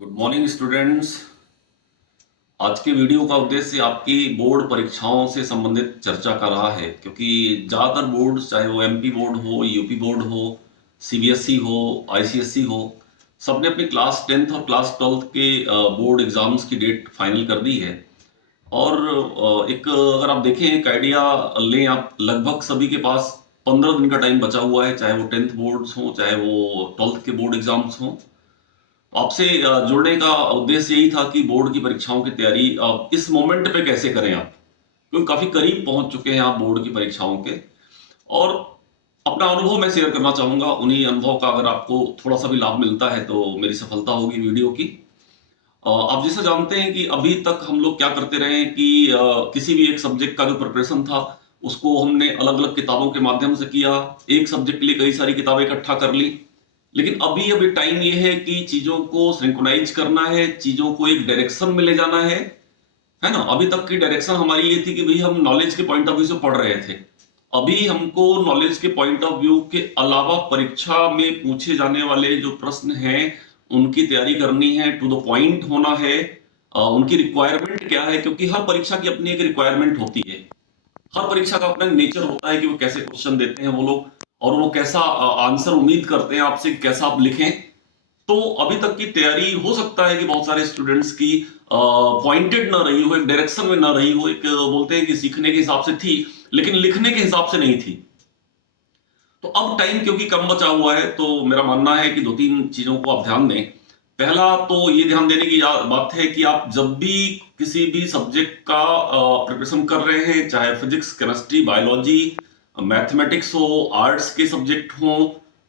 Good morning students. आज के video का उद्देश्य आपकी बोर्ड परीक्षाओं से संबंधित चर्चा का रहा है, क्योंकि ज़्यादातर बोर्ड, चाहे वो एमपी बोर्ड हो, यूपी बोर्ड हो, सीबीएसई हो, आईसीएसई हो, सबने अपनी क्लास 10th और क्लास 12th के बोर्ड एग्जाम्स की डेट फाइनल कर दी है। और एक अगर आप देखें, एक आइडिया लें आप, लगभग सभी के पास 15 दिन का टाइम बचा हुआ है, चाहे वो 10th बोर्ड्स हों, चाहे वो 12th के बोर्ड एग्जाम्स हों। आपसे जुड़ने का उद्देश्य यही था कि बोर्ड की परीक्षाओं की तैयारी इस मोमेंट पे कैसे करें आप, क्योंकि काफी करीब पहुंच चुके हैं आप बोर्ड की परीक्षाओं के। और अपना अनुभव मैं शेयर करना चाहूंगा। उन्हीं अनुभव का अगर आपको थोड़ा सा भी लाभ मिलता है तो मेरी सफलता होगी वीडियो की। आप जैसे जानते हैं कि अभी तक हम लोग क्या करते रहे हैं कि किसी भी एक सब्जेक्ट का जो प्रिपरेशन था उसको हमने अलग अलग किताबों के माध्यम से किया। एक सब्जेक्ट के लिए कई सारी किताबें इकट्ठा कर ली। लेकिन अभी टाइम ये है कि चीजों को सिंक्रोनाइज करना है, चीजों को एक डायरेक्शन में ले जाना है ना। अभी तक की डायरेक्शन हमारी ये थी कि भाई हम नॉलेज के पॉइंट ऑफ व्यू से पढ़ रहे थे। अभी हमको नॉलेज के पॉइंट ऑफ व्यू के अलावा परीक्षा में पूछे जाने वाले जो प्रश्न हैं उनकी तैयारी करनी है, टू द पॉइंट होना है। उनकी रिक्वायरमेंट क्या है, क्योंकि हर परीक्षा की अपनी एक रिक्वायरमेंट होती है। हर परीक्षा का अपना नेचर होता है कि वो कैसे क्वेश्चन देते हैं वो लोग, और वो कैसा आंसर उम्मीद करते हैं आपसे कि कैसा आप लिखें। तो अभी तक की तैयारी हो सकता है कि बहुत सारे स्टूडेंट्स की पॉइंटेड ना रही हो, एक डायरेक्शन में ना रही हो, एक बोलते हैं कि सीखने के हिसाब से थी लेकिन लिखने के हिसाब से नहीं थी। तो अब टाइम क्योंकि कम बचा हुआ है तो मेरा मानना है कि दो तीन चीजों को आप ध्यान दें। पहला तो ये ध्यान देने की बात है कि आप जब भी किसी भी सब्जेक्ट का प्रिपरेशन कर रहे हैं, चाहे फिजिक्स, केमिस्ट्री, बायोलॉजी, मैथमेटिक्स हो, आर्ट्स के सब्जेक्ट हो,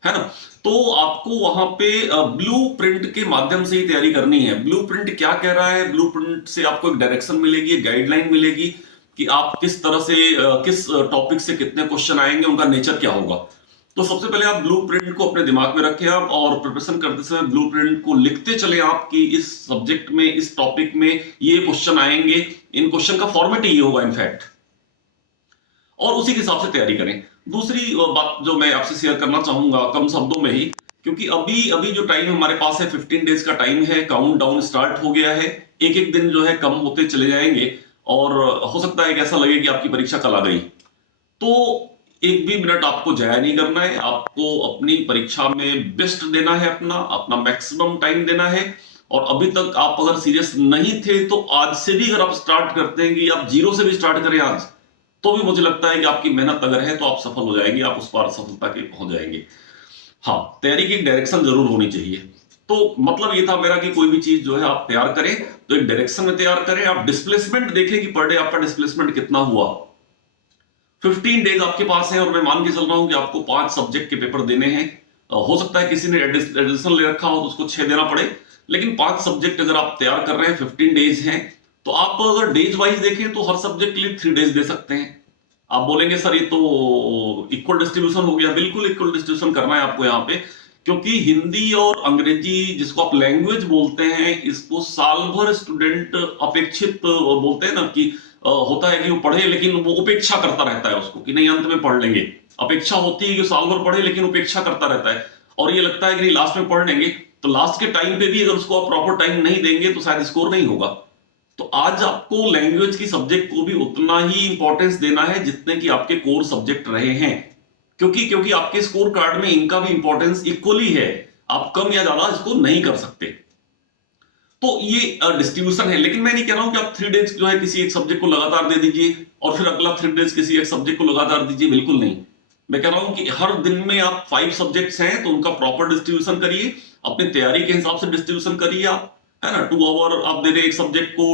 है ना, तो आपको वहां पे ब्लू प्रिंट के माध्यम से ही तैयारी करनी है। ब्लू प्रिंट क्या कह रहा है? ब्लू प्रिंट से आपको एक डायरेक्शन मिलेगी, एक गाइडलाइन मिलेगी कि आप किस तरह से किस टॉपिक से कितने क्वेश्चन आएंगे, उनका नेचर क्या होगा। तो सबसे पहले आप ब्लूप्रिंट को अपने दिमाग में रखें आप, और प्रिपरेशन करते समय ब्लूप्रिंट को लिखते चले आप कि इस सब्जेक्ट में, इस टॉपिक में ये क्वेश्चन आएंगे, इन क्वेश्चन का फॉर्मेट ये होगा इनफैक्ट, और उसी के हिसाब से तैयारी करें। दूसरी बात जो मैं आपसे शेयर करना चाहूंगा कम शब्दों में ही, क्योंकि अभी अभी जो टाइम हमारे पास है, 15 डेज का टाइम है, काउंट डाउन स्टार्ट हो गया है। एक एक दिन जो है कम होते चले जाएंगे, और हो सकता है कि ऐसा लगे कि आपकी परीक्षा कल आ गई। तो एक भी मिनट आपको जाया नहीं करना है। आपको अपनी परीक्षा में बेस्ट देना है, अपना अपना मैक्सिमम टाइम देना है। और अभी तक आप अगर सीरियस नहीं थे तो आज से भी अगर आप स्टार्ट करते हैं कि आप जीरो से भी स्टार्ट करें आज, तो भी मुझे लगता है कि आपकी मेहनत अगर है तो आप सफल हो जाएंगे, आप उस पार सफलता के पहुंच जाएंगे। हाँ, तैयारी की एक डायरेक्शन जरूर होनी चाहिए। तो मतलब ये था मेरा कि कोई भी चीज जो है आप तैयार करें तो एक डायरेक्शन में तैयार करें। आप डिस्प्लेसमेंट देखें कि पर डे आपका डिस्प्लेसमेंट कितना हुआ। 15 डेज आपके पास है, और मैं मान के चल रहा हूं कि आपको 5 सब्जेक्ट के पेपर देने हैं। हो सकता है किसी ने एडिशनल ले रखा हो तो उसको 6 देना पड़े, लेकिन 5 सब्जेक्ट अगर आप तैयार कर रहे हैं, 15 डेज हैं, तो आप अगर डेज वाइज देखें तो हर सब्जेक्ट के लिए 3 डेज दे सकते हैं। आप बोलेंगे सर ये तो इक्वल डिस्ट्रीब्यूशन हो गया। बिल्कुल इक्वल डिस्ट्रीब्यूशन करना है आपको यहाँ पे, क्योंकि हिंदी और अंग्रेजी जिसको आप लैंग्वेज बोलते हैं, इसको साल भर स्टूडेंट अपेक्षित बोलते हैं ना कि होता है कि वो पढ़े लेकिन वो उपेक्षा करता रहता है उसको, कि नहीं अंत में पढ़ लेंगे। अपेक्षा होती है कि साल भर पढ़े लेकिन उपेक्षा करता रहता है, और ये लगता है कि नहीं लास्ट में पढ़ लेंगे। तो लास्ट के टाइम पे भी अगर उसको आप प्रॉपर टाइम नहीं देंगे तो शायद स्कोर नहीं होगा। तो आज आपको लैंग्वेज की सब्जेक्ट को भी उतना ही इंपॉर्टेंस देना है जितने कि आपके कोर सब्जेक्ट रहे हैं, क्योंकि क्योंकि आपके स्कोर कार्ड में इनका भी इंपॉर्टेंस इक्वली है। आप कम या ज्यादा इसको नहीं कर सकते। तो ये डिस्ट्रीब्यूशन है। लेकिन मैं नहीं कह रहा हूं कि आप 3 डेज जो है किसी एक सब्जेक्ट को लगातार दे दीजिए और फिर अगला 3 डेज किसी एक सब्जेक्ट को लगातार दीजिए, बिल्कुल नहीं। मैं कह रहा हूं कि हर दिन में आप 5 सब्जेक्ट्स हैं तो उनका प्रॉपर डिस्ट्रीब्यूशन करिए, अपनी तैयारी के हिसाब से डिस्ट्रीब्यूशन करिए आप, है ना। 2 आवर आप दे दें एक सब्जेक्ट को,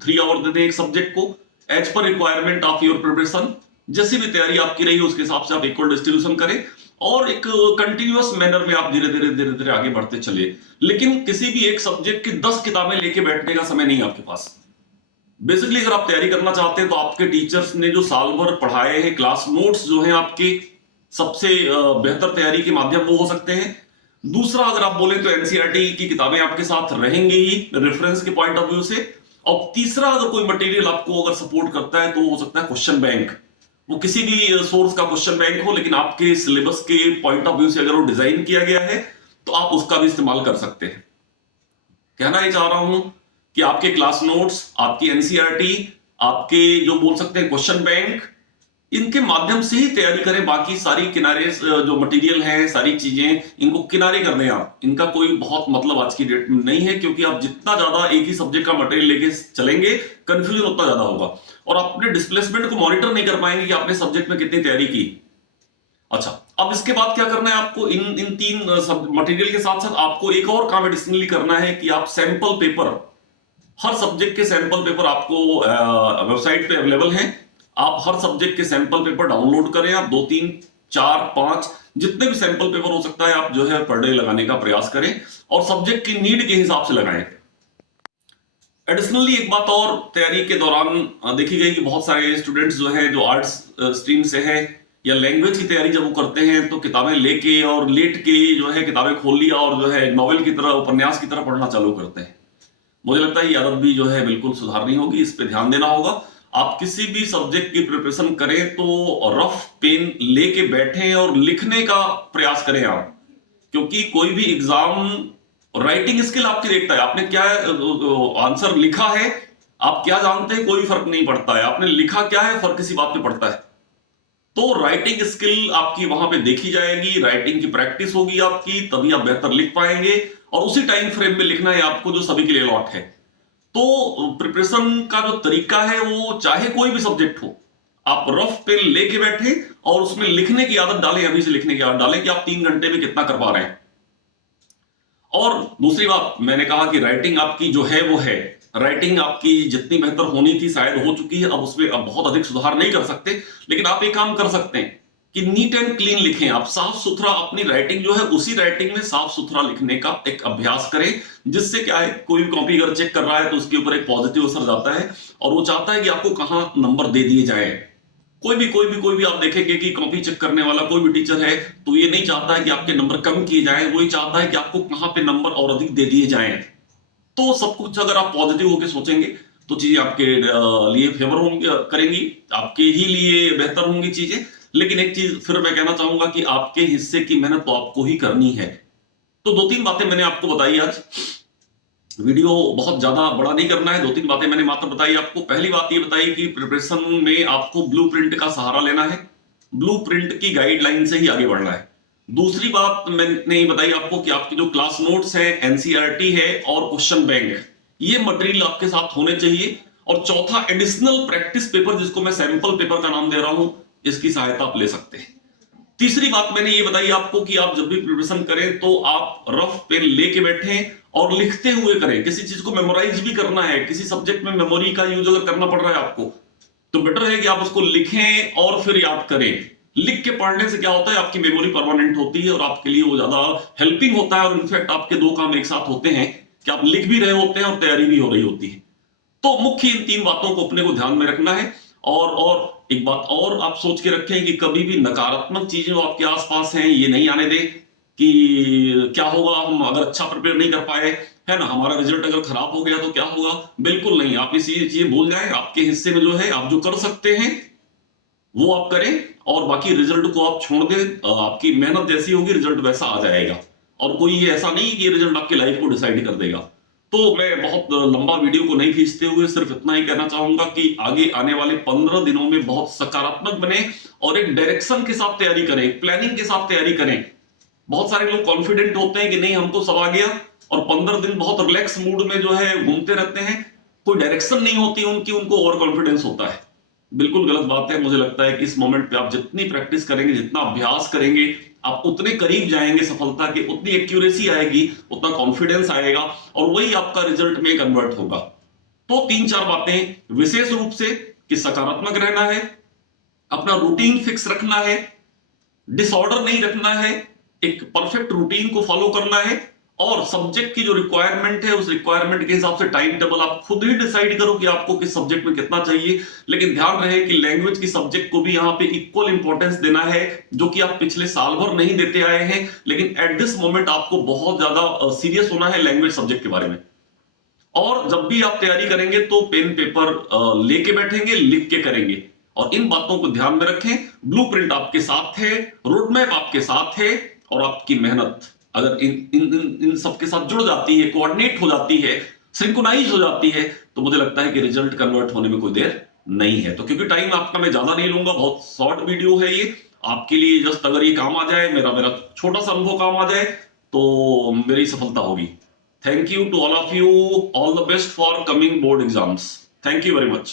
3 आवर दे दें एक सब्जेक्ट को, as per requirement of your preparation. जैसी भी तैयारी आपकी रही उसके हिसाब से आप इक्वल डिस्ट्रीब्यूशन करें, और एक कंटिन्यूअस मैनर में आप धीरे धीरे धीरे धीरे आगे बढ़ते चलिए। लेकिन किसी भी एक सब्जेक्ट की 10 किताबें लेके बैठने का समय नहीं है आपके पास। बेसिकली अगर आप तैयारी करना चाहते हैं तो आपके टीचर्स ने जो साल भर पढ़ाए हैं, क्लास नोट्स जो हैं आपके, सबसे बेहतर तैयारी के माध्यम वो हो सकते हैं। दूसरा, अगर आप बोले तो एनसीईआरटी की किताबें आपके साथ रहेंगी ही रेफरेंस के पॉइंट ऑफ व्यू से। और तीसरा, अगर कोई मटेरियल आपको अगर सपोर्ट करता है तो वो हो सकता है क्वेश्चन बैंक। वो किसी भी सोर्स का क्वेश्चन बैंक हो, लेकिन आपके सिलेबस के पॉइंट ऑफ व्यू से अगर वो डिजाइन किया गया है तो आप उसका भी इस्तेमाल कर सकते हैं। कहना ही चाह रहा हूं कि आपके क्लास नोट्स, आपकी एनसीईआरटी, आपके जो बोल सकते हैं क्वेश्चन बैंक, इनके माध्यम से ही तैयारी करें। बाकी सारी किनारे जो मटेरियल है, सारी चीजें, इनको किनारे कर दें आप। इनका कोई बहुत मतलब आज की डेट में नहीं है, क्योंकि आप जितना ज्यादा एक ही सब्जेक्ट का मटेरियल लेके चलेंगे, कंफ्यूजन उतना ज्यादा होगा और अपने डिस्प्लेसमेंट को मॉनिटर नहीं कर पाएंगे कि आपने सब्जेक्ट में कितनी तैयारी की। अच्छा, अब इसके बाद क्या करना है आपको? इन इन तीन मटेरियल के साथ साथ आपको एक और काम एडिशनली करना है कि आप सैंपल पेपर, हर सब्जेक्ट के सैंपल पेपर आपको वेबसाइट पे अवेलेबल हैं। आप हर सब्जेक्ट के सैंपल पेपर डाउनलोड करें। आप 2 3 4 5 जितने भी सैंपल पेपर हो सकता है आप जो है पर डे लगाने का प्रयास करें और सब्जेक्ट की नीड के हिसाब से लगाएं। एडिशनली एक बात और, तैयारी के दौरान देखी गई कि बहुत सारे स्टूडेंट्स जो है, जो आर्ट्स स्ट्रीम से है या लैंग्वेज की तैयारी जब वो करते हैं तो किताबें लेके और लेट के जो है किताबें खोल लिया और जो है नॉवेल की तरह, उपन्यास की तरह पढ़ना चालू करते हैं। मुझे लगता है ये आदत भी जो है बिल्कुल सुधारनी होगी, इस पे ध्यान देना होगा। आप किसी भी सब्जेक्ट की प्रिपरेशन करें तो रफ पेन लेके बैठें और लिखने का प्रयास करें आप, क्योंकि कोई भी एग्जाम राइटिंग स्किल आपकी देखता है। आपने क्या आंसर लिखा है, आप क्या जानते हैं, कोई फर्क नहीं पड़ता है। आपने लिखा क्या है, फर्क इसी बात पे पड़ता है। तो राइटिंग स्किल आपकी वहां पे देखी जाएगी, राइटिंग की प्रैक्टिस होगी आपकी, तभी आप बेहतर लिख पाएंगे और उसी टाइम फ्रेम में लिखना है आपको जो सभी के लिए अलॉट है। तो प्रिपरेशन का जो तरीका है वो चाहे कोई भी सब्जेक्ट हो, आप रफ पेन लेके बैठे और उसमें लिखने की आदत डालें, अभी से लिखने की आदत डालें कि आप 3 घंटे में कितना कर पा रहे हैं। और दूसरी बात, मैंने कहा कि राइटिंग आपकी जो है वो है, राइटिंग आपकी जितनी बेहतर होनी थी शायद हो चुकी है, अब उसमें अब बहुत अधिक सुधार नहीं कर सकते, लेकिन आप एक काम कर सकते हैं कि नीट एंड क्लीन लिखें। आप साफ सुथरा अपनी राइटिंग जो है उसी राइटिंग में साफ सुथरा लिखने का एक अभ्यास करें, जिससे क्या है, कोई भी कॉपी अगर चेक कर रहा है तो उसके ऊपर एक पॉजिटिव असर जाता है और वो चाहता है कि आपको कहां नंबर दे दिए जाए। कोई भी आप देखेंगे कि कॉपी चेक करने वाला कोई भी टीचर है तो ये नहीं चाहता है कि आपके नंबर कम किए जाएं, वो ही चाहता है कि आपको कहां पे नंबर और अधिक दे दिए जाएं। तो सब कुछ अगर आप पॉजिटिव होकर सोचेंगे तो चीजें आपके लिए फेवर होंगी, करेंगी, आपके ही लिए बेहतर होंगी चीजें। लेकिन एक चीज फिर मैं कहना चाहूंगा कि आपके हिस्से की मेहनत तो आपको ही करनी है। तो 2 3 बातें मैंने आपको बताई आज। वीडियो बहुत ज्यादा बड़ा नहीं करना है, 2 3 बातें मैंने मात्र बताई आपको। पहली बात ये बताई कि प्रिपरेशन में आपको ब्लूप्रिंट का सहारा लेना है, ब्लूप्रिंट की गाइडलाइन से ही आगे बढ़ना है। दूसरी बात मैंने ये बताई आपको कि आपके जो क्लास नोट्स है, एनसीईआरटी है और क्वेश्चन बैंक, ये मटेरियल आपके साथ होने चाहिए। और चौथा, एडिशनल प्रैक्टिस पेपर, जिसको मैं सैंपल पेपर का नाम दे रहा हूं, इसकी सहायता आप ले सकते हैं। तीसरी बात मैंने ये बताई आपको कि आप जब भी प्रिपरेशन करें तो आप रफ पेन लेके बैठें और लिखते हुए करें। किसी चीज को मेमोराइज भी करना है, किसी सब्जेक्ट में मेमोरी का यूज अगर करना पड़ रहा है आपको, तो बेटर है कि आप उसको लिखें और फिर याद करें। लिख के पढ़ने से क्या होता है, आपकी मेमोरी परमानेंट होती है और आपके लिए वो ज्यादा हेल्पिंग होता है। और इनफैक्ट आपके 2 काम एक साथ होते हैं कि आप लिख भी रहे होते हैं और तैयारी भी हो रही होती है। तो मुख्य इन 3 बातों को अपने को ध्यान में रखना है। और एक बात और आप सोच के रखें कि कभी भी नकारात्मक चीजें जो आपके आसपास हैं ये नहीं आने दें कि क्या होगा हम अगर अच्छा प्रिपेयर नहीं कर पाए, है ना, हमारा रिजल्ट अगर खराब हो गया तो क्या होगा। बिल्कुल नहीं, आप इसी चीजें भूल जाएं। आपके हिस्से में जो है आप जो कर सकते हैं वो आप करें और बाकी रिजल्ट को आप छोड़ दें। आपकी मेहनत जैसी होगी रिजल्ट वैसा आ जाएगा और कोई ये ऐसा नहीं कि रिजल्ट आपकी लाइफ को डिसाइड कर देगा। तो मैं बहुत लंबा वीडियो को नहीं खींचते हुए सिर्फ इतना ही कहना चाहूंगा कि आगे आने वाले 15 दिनों में बहुत सकारात्मक बने और एक डायरेक्शन के साथ तैयारी करें, एक प्लानिंग के साथ तैयारी करें। बहुत सारे लोग कॉन्फिडेंट होते हैं कि नहीं हमको सब आ गया और 15 दिन बहुत रिलैक्स मूड में जो है घूमते रहते हैं, कोई डायरेक्शन नहीं होती उनकी, उनको ओवर कॉन्फिडेंस होता है। बिल्कुल गलत बात है। मुझे लगता है कि इस मोमेंट पे आप जितनी प्रैक्टिस करेंगे, जितना अभ्यास करेंगे, आप उतने करीब जाएंगे सफलता के, उतनी एक्यूरेसी आएगी, उतना कॉन्फिडेंस आएगा और वही आपका रिजल्ट में कन्वर्ट होगा। तो 3 4 बातें विशेष रूप से कि सकारात्मक रहना है, अपना रूटीन फिक्स रखना है, डिसऑर्डर नहीं रखना है, एक परफेक्ट रूटीन को फॉलो करना है और सब्जेक्ट की जो रिक्वायरमेंट है उस रिक्वायरमेंट के हिसाब से टाइम टेबल आप खुद ही डिसाइड करो कि आपको किस सब्जेक्ट में कितना चाहिए। लेकिन ध्यान रहे कि लैंग्वेज की सब्जेक्ट को भी यहां पे इक्वल इंपॉर्टेंस देना है, जो कि आप पिछले साल भर नहीं देते आए हैं, लेकिन एट दिस मोमेंट आपको बहुत ज्यादा सीरियस होना है लैंग्वेज सब्जेक्ट के बारे में। और जब भी आप तैयारी करेंगे तो पेन पेपर लेके बैठेंगे, लिख के करेंगे और इन बातों को ध्यान में रखें। ब्लूप्रिंट आपके साथ है, रोड मैप आपके साथ है और आपकी मेहनत अगर इन सबके साथ जुड़ जाती है, कोऑर्डिनेट हो जाती है, सिंक्रोनाइज हो जाती है, तो मुझे लगता है कि रिजल्ट कन्वर्ट होने में कोई देर नहीं है। तो क्योंकि टाइम आपका मैं ज्यादा नहीं लूंगा, बहुत शॉर्ट वीडियो है ये आपके लिए, जस्ट अगर ये काम आ जाए, मेरा छोटा सा अनुभव काम आ जाए, तो मेरी सफलता होगी। Thank you to all of you, all the best for coming board exams. Thank you very much.